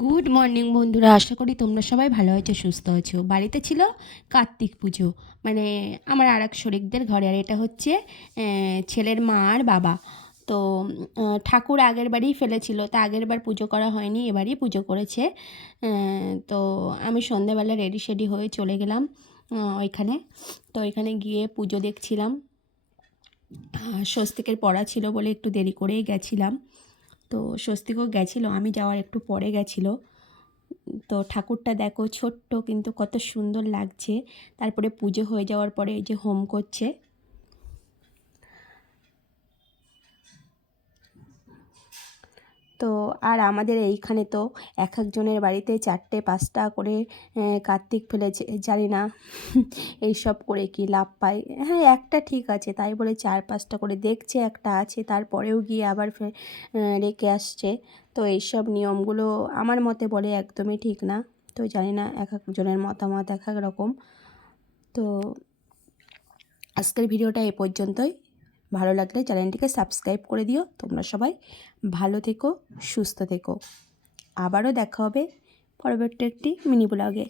Good morning বন্ধুরা, আশা করি তোমরা সবাই ভালো আছো, সুস্থ আছো। বাড়িতে ছিল কার্তিক পুজো, মানে আমার আর এক শরিকদের ঘরে। আর এটা হচ্ছে ছেলের মা আর বাবা। তো ঠাকুর আগের বারেই ফেলেছিল, তা আগের বার পুজো করা হয়নি, এবারই পুজো করেছে। তো আমি সন্ধ্যাবেলা রেডি সেডি হয়ে চলে গেলাম ওইখানে। তো ওইখানে গিয়ে পুজো দেখছিলাম। স্বস্তিকের পড়া ছিল বলে একটু দেরি করেই গেছিলাম। তো স্বস্তিকও গেছিলো, আমি যাওয়ার একটু পরে গেছিলো। তো ঠাকুরটা দেখো, ছোট্ট কিন্তু কত সুন্দর লাগছে। তারপরে পুজো হয়ে যাওয়ার পরে এই যে হোম করছে। তো আর আমাদের এইখানে তো এক একজনের বাড়িতে 4টে 5টা করে কার্তিক ফেলেছে, জানি না এইসব করে কি লাভ পায়। হ্যাঁ, একটা ঠিক আছে, তাই বলে 4-5টা করে দেখছে একটা আছে, তারপরেও গিয়ে আবার রেখে আসছে। তো এইসব নিয়মগুলো আমার মতে বলে একদমই ঠিক না। তো জানি না, এক একজনের মতামত এক এক রকম। তো আজকের ভিডিওটা এ পর্যন্তই। ভালো লাগলে চ্যানেলটিকে সাবস্ক্রাইব করে দিও। তোমরা সবাই ভালো থেকো, সুস্থ থেকো। আবারও দেখা হবে পরবর্তী একটি মিনি ব্লগে।